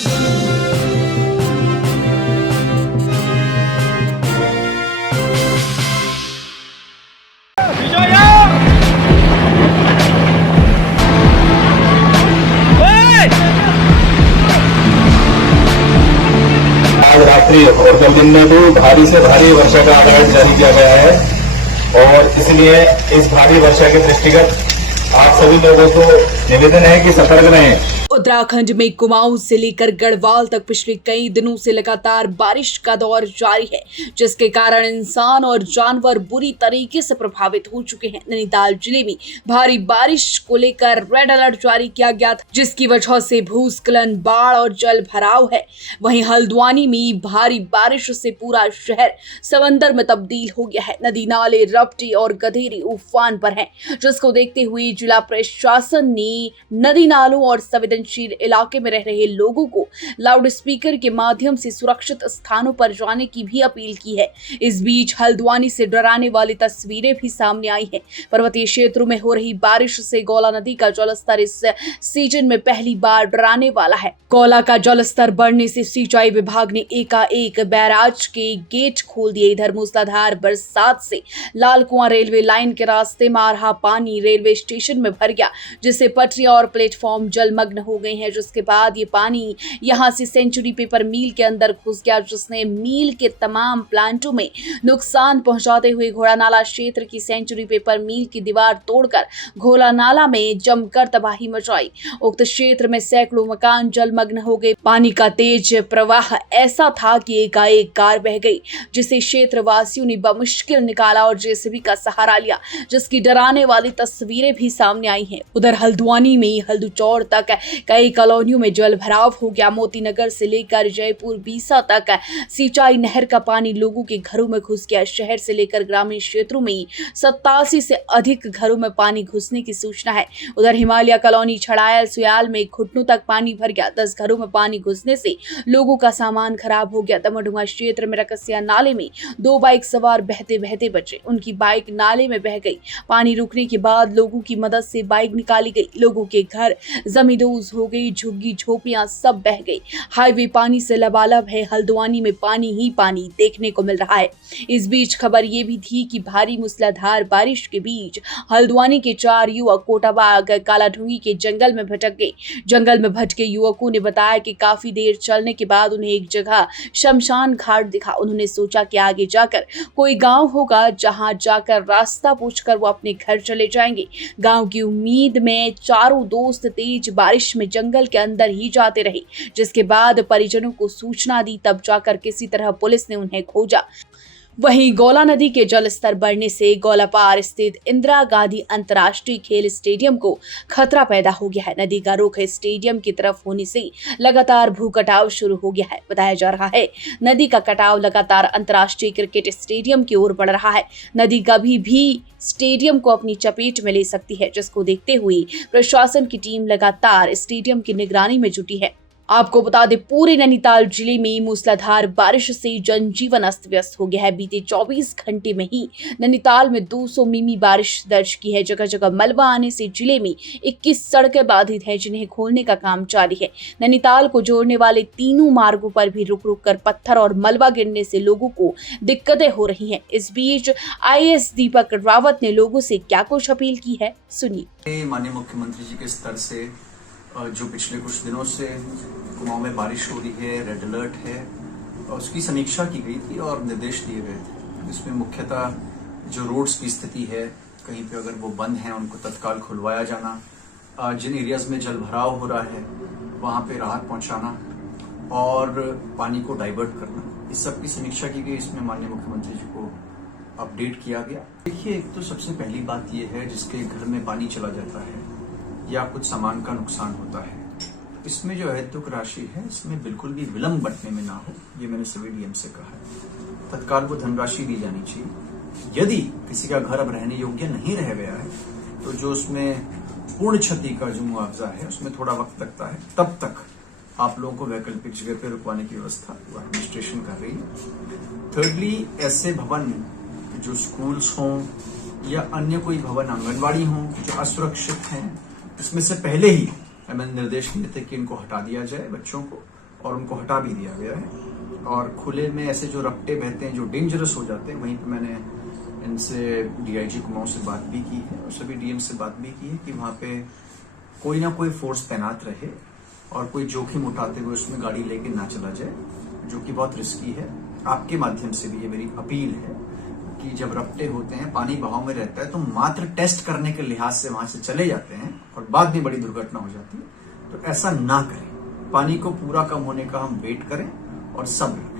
आज रात्रि और कल दिन में भी भारी से भारी वर्षा का अलर्ट जारी किया गया है और इसलिए इस भारी वर्षा के दृष्टिगत आप सभी लोगों को निवेदन है कि सतर्क रहें। उत्तराखंड में कुमाऊं से लेकर गढ़वाल तक पिछले कई दिनों से लगातार बारिश का दौर जारी है, जिसके कारण इंसान और जानवर बुरी तरीके से प्रभावित हो चुके हैं। नैनीताल जिले में भारी बारिश को लेकर रेड अलर्ट जारी किया गया था, जिसकी वजह से भूस्खलन, बाढ़ और जल भराव है। वहीं हल्द्वानी में भारी बारिश से पूरा शहर समंदर में तब्दील हो गया है। नदी नाले, रपटी और गधेरी उफान पर हैं, जिसको देखते हुए जिला प्रशासन ने नदी नालों और संवेदनशील इलाके में रह रहे लोगों को लाउड स्पीकर के माध्यम से सुरक्षित स्थानों पर जाने की भी अपील की है। इस बीच हल्द्वानी से डराने वाली तस्वीरें भी सामने आई हैं। पर्वतीय क्षेत्रों में हो रही बारिश से गौला नदी का जलस्तर इस सीजन में पहली बार डराने वाला है। गौला का जलस्तर बढ़ने से सिंचाई विभाग ने एकाएक बैराज के गेट खोल दिए। इधर मूसलाधार बरसात से लाल कुआं रेलवे लाइन के रास्ते में आ रहा पानी रेलवे स्टेशन में भर गया, जिससे पटरियां और प्लेटफॉर्म जलमग्न हो गए हैं। जिसके बाद ये पानी यहां से सेंचुरी पेपर मिल के अंदर घुस गया, जिसने मिल के तमाम प्लांटों में नुकसान पहुंचाते हुए घोड़ा नाला क्षेत्र की सेंचुरी पेपर मिल की दीवार तोड़कर घोड़ा नाला में जमकर तबाही मचाई। उक्त क्षेत्र में सैकड़ों मकान जलमग्न हो गए। पानी का तेज प्रवाह ऐसा था कि एकाएक कार बह गई, जिसे क्षेत्र वासियों ने बमुश्किल निकाला और जेसीबी का सहारा लिया, जिसकी डराने वाली तस्वीरें भी सामने आई हैं। उधर हल्द्वानी में हल्दूचौड़ तक कई कॉलोनियों में जल भराव हो गया। मोती नगर से लेकर जयपुर बीसा तक सिंचाई नहर का पानी लोगों के घरों में घुस गया। शहर से लेकर ग्रामीण क्षेत्रों में 87 से अधिक घरों में पानी घुसने की सूचना है। उधर हिमालय कॉलोनी, छड़ायल, सुयाल में घुटनों तक पानी भर गया। 10 घरों में पानी घुसने से लोगों का सामान खराब हो गया। दमडुआ क्षेत्र में रकसिया नाले में 2 बाइक सवार बहते बहते बचे। उनकी बाइक नाले में बह गई। पानी रुकने के बाद लोगों की मदद से बाइक निकाली गई। लोगों के घर जमींदोज हो गई। झुग्गी झोपड़ियां सब बह गई। हाईवे पानी से लबालब है। हल्द्वानी में पानी ही पानी देखने को मिल रहा है। इस बीच खबर ये भी थी कि भारी मूसलाधार बारिश के बीच हल्द्वानी के 4 युवक कोटाबाग कालाढूंगी के जंगल में भटक गए। जंगल में भटके युवकों ने बताया कि काफी देर चलने के बाद उन्हें एक जगह शमशान घाट दिखा। उन्होंने सोचा कि आगे जाकर कोई गांव होगा, जहां जाकर रास्ता पूछकर वो अपने घर चले जाएंगे। गांव की उम्मीद में चारों दोस्त तेज बारिश में जंगल के अंदर ही जाते रहे, जिसके बाद परिजनों को सूचना दी। तब जाकर किसी तरह पुलिस ने उन्हें खोजा। वहीं गौला नदी के जलस्तर बढ़ने से गौलापार स्थित इंदिरा गांधी अंतर्राष्ट्रीय खेल स्टेडियम को खतरा पैदा हो गया है। नदी का रुख स्टेडियम की तरफ होने से लगातार भू कटाव शुरू हो गया है। बताया जा रहा है नदी का कटाव लगातार अंतर्राष्ट्रीय क्रिकेट स्टेडियम की ओर बढ़ रहा है। नदी कभी भी स्टेडियम को अपनी चपेट में ले सकती है, जिसको देखते हुए प्रशासन की टीम लगातार स्टेडियम की निगरानी में जुटी है। आपको बता दें, पूरे नैनीताल जिले में मूसलाधार बारिश से जनजीवन अस्त व्यस्त हो गया है। बीते 24 घंटे में ही नैनीताल में 200 मिमी बारिश दर्ज की है। जगह जगह मलबा आने से जिले में 21 सड़कें बाधित हैं, जिन्हें खोलने का काम जारी है। नैनीताल को जोड़ने वाले तीनों मार्गों पर भी रुक रुक कर पत्थर और मलबा गिरने से लोगों को दिक्कतें हो रही हैं। इस बीच IAS दीपक रावत ने लोगों से क्या कुछ अपील की है, सुनिए। माननीय मुख्यमंत्री जी के स्तर से जो पिछले कुछ दिनों से कुमाऊं में बारिश हो रही है, रेड अलर्ट है, उसकी समीक्षा की गई थी और निर्देश दिए गए थे। इसमें मुख्यतः जो रोड्स की स्थिति है, कहीं पे अगर वो बंद हैं उनको तत्काल खुलवाया जाना, जिन एरियाज में जल भराव हो रहा है वहां पे राहत पहुंचाना और पानी को डाइवर्ट करना, इस सब की समीक्षा की गई। इसमें माननीय मुख्यमंत्री जी को अपडेट किया गया। देखिए, एक तो सबसे पहली बात यह है, जिसके घर में पानी चला जाता है या कुछ सामान का नुकसान होता है, इसमें जो अहेतुक राशि है इसमें बिल्कुल भी विलंब बंटने में ना हो, ये मैंने सभी डीएम से कहा है। तत्काल वो धनराशि दी जानी चाहिए। यदि किसी का घर अब रहने योग्य नहीं रह गया है तो जो उसमें पूर्ण क्षति का जो मुआवजा है उसमें थोड़ा वक्त लगता है, तब तक आप लोगों को वैकल्पिक जगह पे रुकवाने की व्यवस्था एडमिनिस्ट्रेशन कर रही है। थर्डली, ऐसे भवन जो स्कूल्स हों या अन्य कोई भवन, आंगनबाड़ी हों, जो असुरक्षित हैं, इसमें से पहले ही मैंने निर्देश दिए थे कि इनको हटा दिया जाए बच्चों को, और उनको हटा भी दिया गया है। और खुले में ऐसे जो रपटे बहते हैं जो डेंजरस हो जाते हैं, वहीं पे मैंने इनसे डीआईजी कुमाऊं से बात भी की है और सभी डीएम से बात भी की है कि वहां पे कोई ना कोई फोर्स तैनात रहे और कोई जोखिम उठाते हुए उसमें गाड़ी लेके ना चला जाए, जो कि बहुत रिस्की है। आपके माध्यम से भी ये मेरी अपील है कि जब रपटे होते हैं, पानी बहाव में रहता है, तो मात्र टेस्ट करने के लिहाज से वहां से चले जाते हैं और बाद में बड़ी दुर्घटना हो जाती है। तो ऐसा ना करें, पानी को पूरा कम होने का हम वेट करें और सब्र रखें।